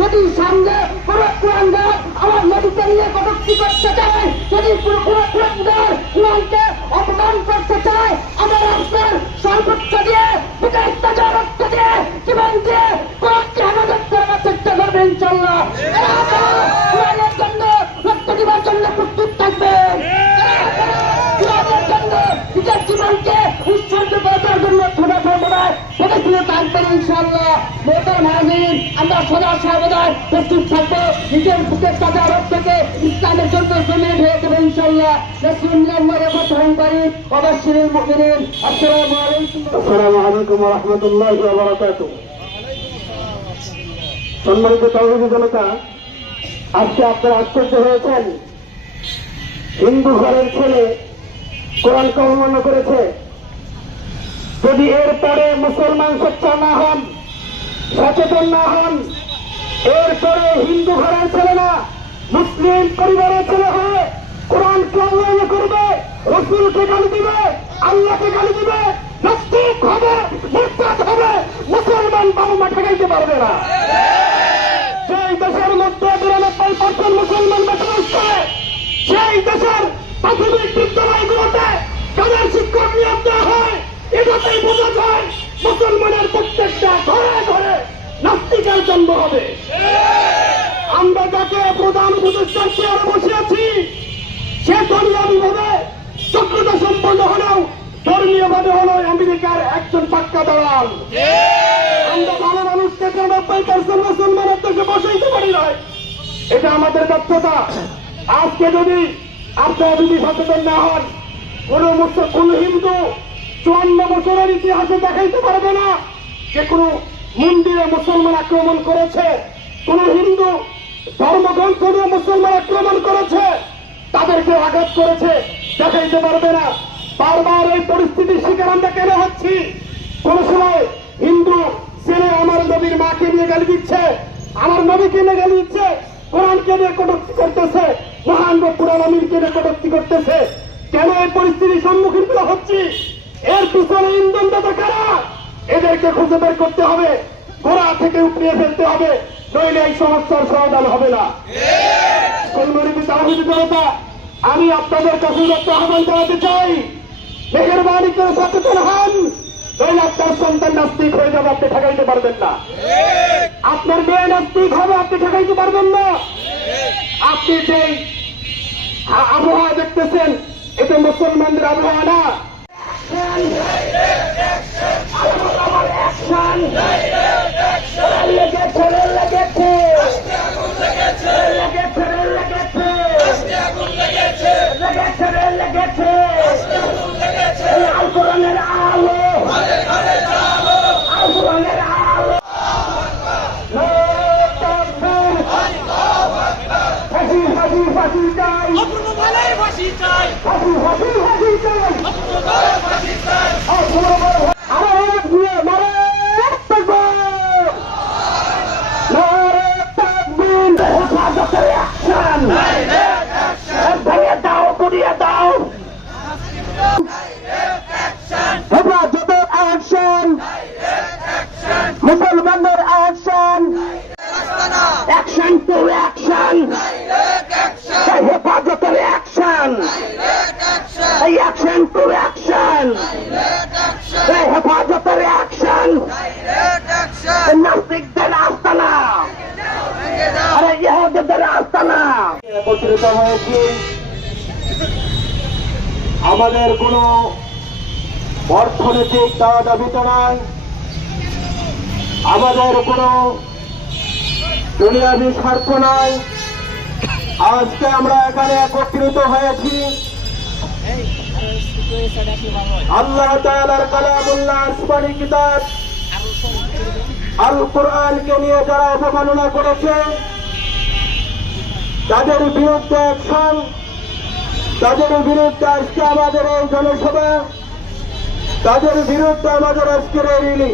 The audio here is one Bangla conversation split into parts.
যদি সামনে কোনো কোরআনদার আমার নদীকে নিয়ে কটুক্তি করতে চায়, যদি কোনো কোনো কোরআনদার কোরআনকে অপমান করতে চায়, আমার সর্বোচ্চ মাহিন আমরা সদা সর্বদাই প্রস্তুত থাকব, নিজের বুকের থেকে ইসলামের জন্য হয়ে দেবো ইনশাল্লাহ সম্মানিত তহবিল জনতা, আজকে আপনারা আশ্চর্য হয়েছেন, হিন্দু ঘরের ছেলে কোরআনকে অবমাননা করেছে। যদি এরপরে মুসলমান সোচ্চার না হন সচেতন না হন। এরপরে হিন্দু ঘরের ছেলে না, মুসলিম পরিবারের ছেলে হয়ে কোরআনকে অবমাননা করবে, রসুলকে গালি দিবে, আল্লাহকে গালি দিবে, নাস্তিক হবে, মুরতাদ হবে, মুসলমান বাবু মা ঠেকাইতে পারবে না। সেই দেশের মধ্যে বিরানব্বই পার্সেন্ট মুসলমান বসবাস করে, সেই দেশের প্রাথমিক বিদ্যালয়গুলোতে তাদের শিক্ষক নিয়োগ দেওয়া হয়। এটাতেই বোঝা যায় মুসলমানের প্রত্যেকটা নাস্তিকের জন্ম হবে। আমরা যাকে প্রধান উপদেষ্টার চেয়ারে বসে আছি সে ধর্মীয় ভাবে যোগ্যতা সম্পন্ন হলেও ধর্মীয় ভাবে হলো আমেরিকার একজন পাক্কা দালাল। আমরা ভালো মানুষকে নব্বই পার্সেন্ট মুসলমানের দেশে বসাইতে পারি নয় এটা আমাদের ব্যর্থতা। আজকে যদি আপনারা যদি সচেতন না হন, কোন মুসলিম, কোন হিন্দু চুয়ান্ন বছরের ইতিহাসে দেখাইতে পারবে না যে কোন মন্দিরে মুসলমান আক্রমণ করেছে। কোন হিন্দু ধর্মগ্রন্থ নিয়ে মুসলমান আক্রমণ করেছে। তাদেরকে আঘাত করেছে। দেখাইতে পারবে না। বারবার এই পরিস্থিতির শিকার আমরা কেন হচ্ছি? কোন সময় হিন্দু ছেলে আমার নবীর মাকে নিয়ে গালি দিচ্ছে, আমার নবীকে নিয়ে গালি দিচ্ছে, কোরআনকে নিয়ে কটুক্তি করতেছে, মহান রব্বুর আলমীরকে নিয়ে কটুক্তি করতেছে। কেন এই পরিস্থিতির সম্মুখীন হচ্ছি? এর পিছনে ইন্ধনদাতা কারা? এদেরকে খুঁজে বের করতে হবে। গোড়া থেকে উপড়িয়ে ফেলতে হবে। নইলে এই সমস্যার সমাধান হবে না। আমি আপনাদের কাছে আহ্বান জানাতে চাই। মেহরবানি করে সচেতন হন নইলে আপনার সন্তান নাস্তিক হয়ে যাবে, আপনি ঠেকাইতে পারবেন না। আপনার মেয়ে নাস্তিক হবে, আপনি ঠেকাইতে পারবেন না। আপনি যেই আবহাওয়া দেখতেছেন এটা মুসলমানদের আবহাওয়া না। হেফাজতের অ্যাকশন মুসলমানদের অ্যাকশন অ্যাকশন টু অ্যাকশন হেফাজতের অ্যাকশন এই অ্যাকশন টু অ্যাকশন এই হেফাজতের অ্যাকশন নাস্তিকদের আস্তানা, আরে ইহুদিদের আস্তানা। একত্রিত হয়েছি আমাদের কোনো অর্থনৈতিক দাওয়া দাবিতে নাই। আমাদের কোনো দুনিয়াবি স্বার্থ নাই। আজকে আমরা এখানে একত্রিত হয়েছি। আল্লাহ আসমানি কিতাব আল কোরআনকে নিয়ে যারা অবমাননা করেছে, তাদের বিরুদ্ধে অ্যাকশন তাদের বিরুদ্ধে আজকে আমাদের এই জনসভা, তাদের বিরুদ্ধে আমাদের আজকের এই রিলি।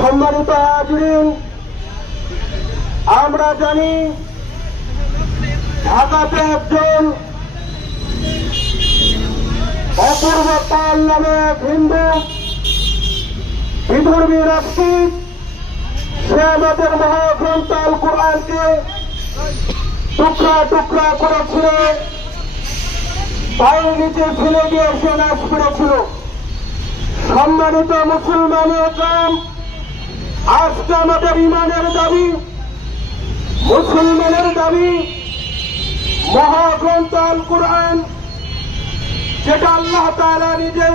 সম্মানিত হাজরিন, আমরা জানি ঢাকাতে একজন অপূর্ব পাল নামে এক হিন্দু, বিধর্মী রাষ্ট্রিক সে আমাদের মহাগ্রন্থ আল কোরআনকে টুকরা টুকরা করেছিল পায়ের নিচে ফেলে দিয়ে সে নাশ করেছিল। সম্মানিত মুসলমানের গ্রাম আজকে আমাদের ইমানের দাবি, মুসলমানের দাবি, মহাগ্রন্থ আল কোরআন যেটা আল্লাহ তালা নিজে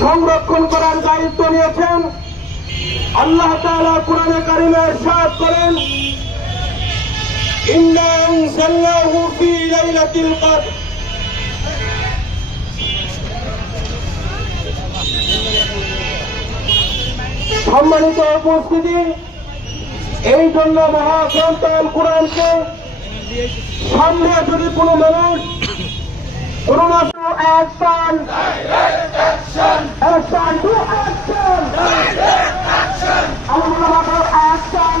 সংরক্ষণ করার দায়িত্ব নিয়েছেন, আল্লাহ তালা কোরআনে কারিমে ইরশাদ করেন, ইন্না আনজালনাহু ফি লাইলাতিল কদর। সম্মানিত উপস্থিতি এই জন্য মহাগ্রন্থ আল কোরআনকে সামনে যদি কোনো মানুষ কোন অ্যাকশন অ্যাকশন